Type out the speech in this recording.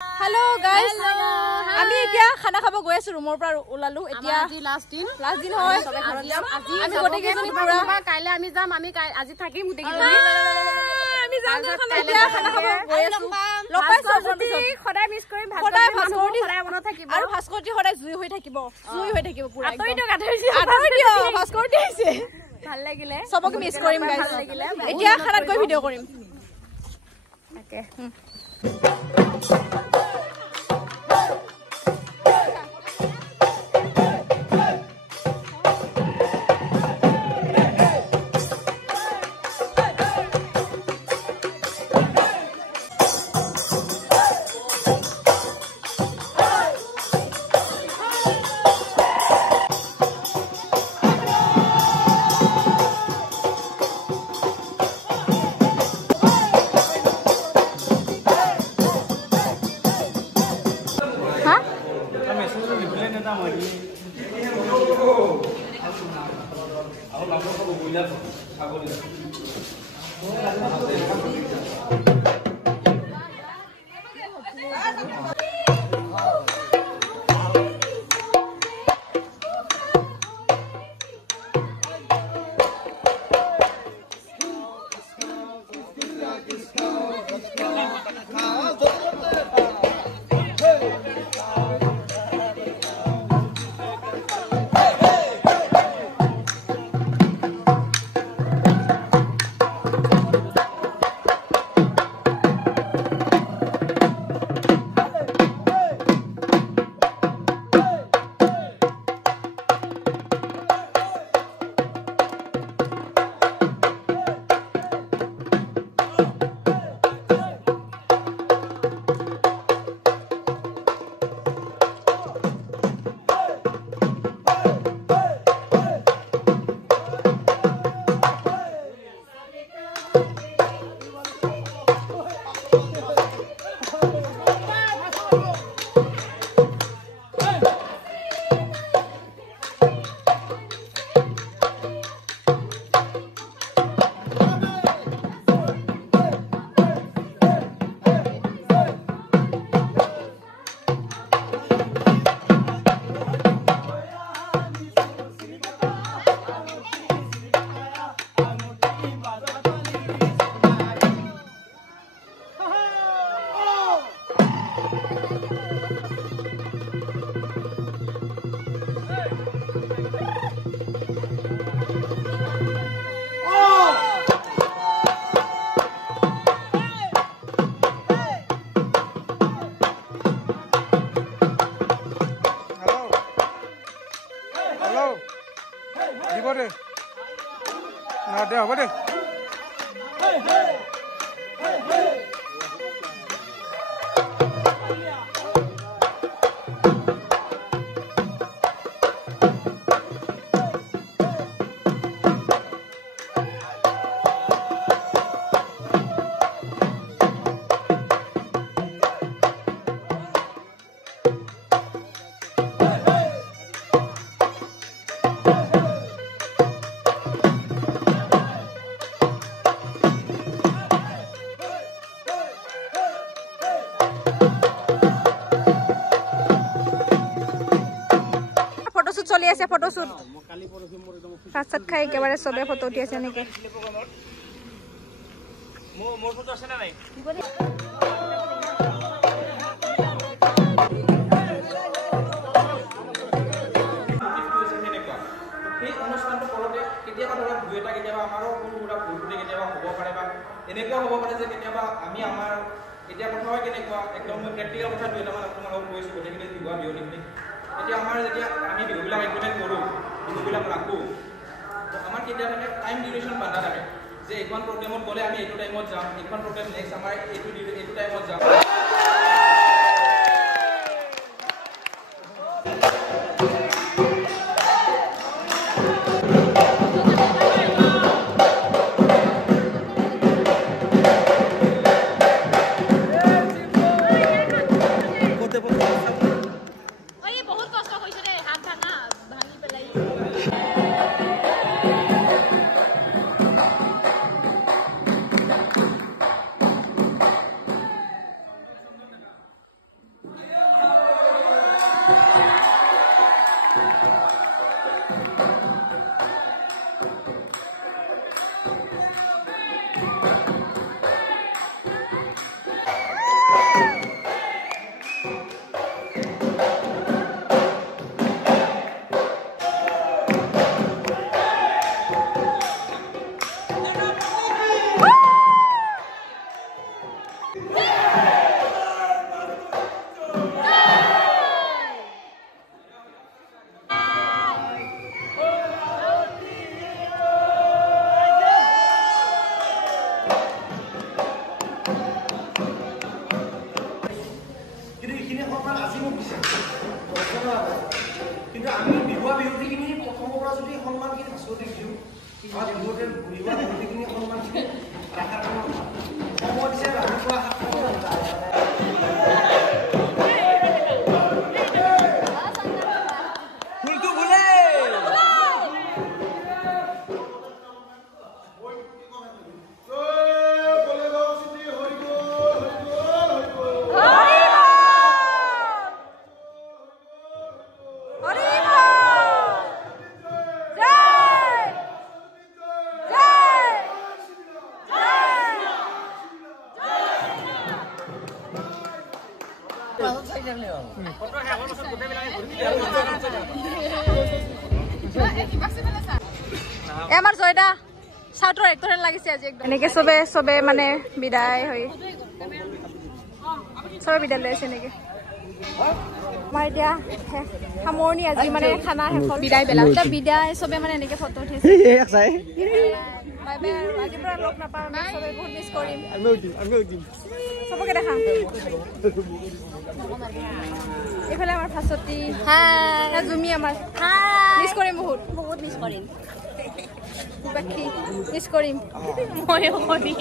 Hello guys. আমি এতিয়া খানা খাব গৈ আছো ৰুমৰ পৰা ওলালো এতিয়া আজি লাষ্ট দিন হয় সবে ঘৰত যাম আমি গটে কেজনী পুৰা কাইলে আমি যাম আমি আজি থাকিম গটে কেজনী আমি যাম এতিয়া খানা খাব গৈ আছো লপাই সৰস্বতী সদায় মিছ কৰিম সদায় ভাস্কৰটি সদায় মনত থাকিব আৰু ভাস্কৰটি সদায় জুই হৈ থাকিব পুৰা আতৰিটো গাধৰিছে আতৰিটো ভাস্কৰটি আহিছে ভাল লাগিলে সবকে মিছ কৰিম গাইস এতিয়া খানাত গৈ ভিডিঅ কৰিম তাকে চলি আছে ফটোশুট ফাস্ট খাই একেবাৰে সবে ফটো উঠি আছে নেকি মোৰ ফটো আছে না নাই এই অনুষ্ঠানটো কৰতে কেতিয়াবা ধৰা দুইটা কেতিয়াবা আমাৰো পুৰা ফুলফুটি কেতিয়াবা হ'ব পাৰে বা এনেকুৱা হ'ব পাৰে যে কেতিয়াবা আমি আমাৰ এতিয়া কথা হয় কেনেকুৱা একদম প্ৰেক্টিকেল কথা দুইটা মান আপোনালোকক কৈছো গতিকে দিবা বিয়লিখিনি এতিয়া আমাৰ যেতিয়া আমি বিহুবিলাক ইমপ্লিমেণ্ট কৰোঁ বিহুবিলাক ৰাখোঁ তো আমাৰ কেতিয়াবা মানে টাইম ডিউৰেশ্যন বান্ধা থাকে যে এইখন প্ৰগ্ৰেমত গ'লে আমি এইটো টাইমত যাম এইখন প্ৰগ্ৰেম নেক্সট আমাৰ এইটো টাইমত যাম কিন্তু আমি বিহুৱা বিহুখিনি প্ৰথমৰ পৰা যদি সন্মানখিনি আচলতে দিওঁ আমাৰ বিহুতে বিহুৱা বিহুখিনি সন্মানখিনি ৰাখাৰ সময় দিছে ৰাতিপুৱা আমাৰ জয়দা চাউথৰ এক্টৰ লাগিছে আজি একদম এনেকে সবে মানে বিদায় হৈ সবে বিদায় লৈছে এনেকে আমাৰ এতিয়া সামৰণি আজি মানে খানা শেষ বিদায় বেলা বিদায় সবে মানে এনেকে ফটো উঠিছে বাই বাই আজি পৰা লগ নাপাওঁ সবে বহুত মিছ কৰিম সবকে দেখাম এইফালে আমাৰ ফাছতি হাই জুমি আমাৰ মিছ কৰিম বহুত মিছ কৰিম বাকি মিছ কৰিম ময়ো কৰিম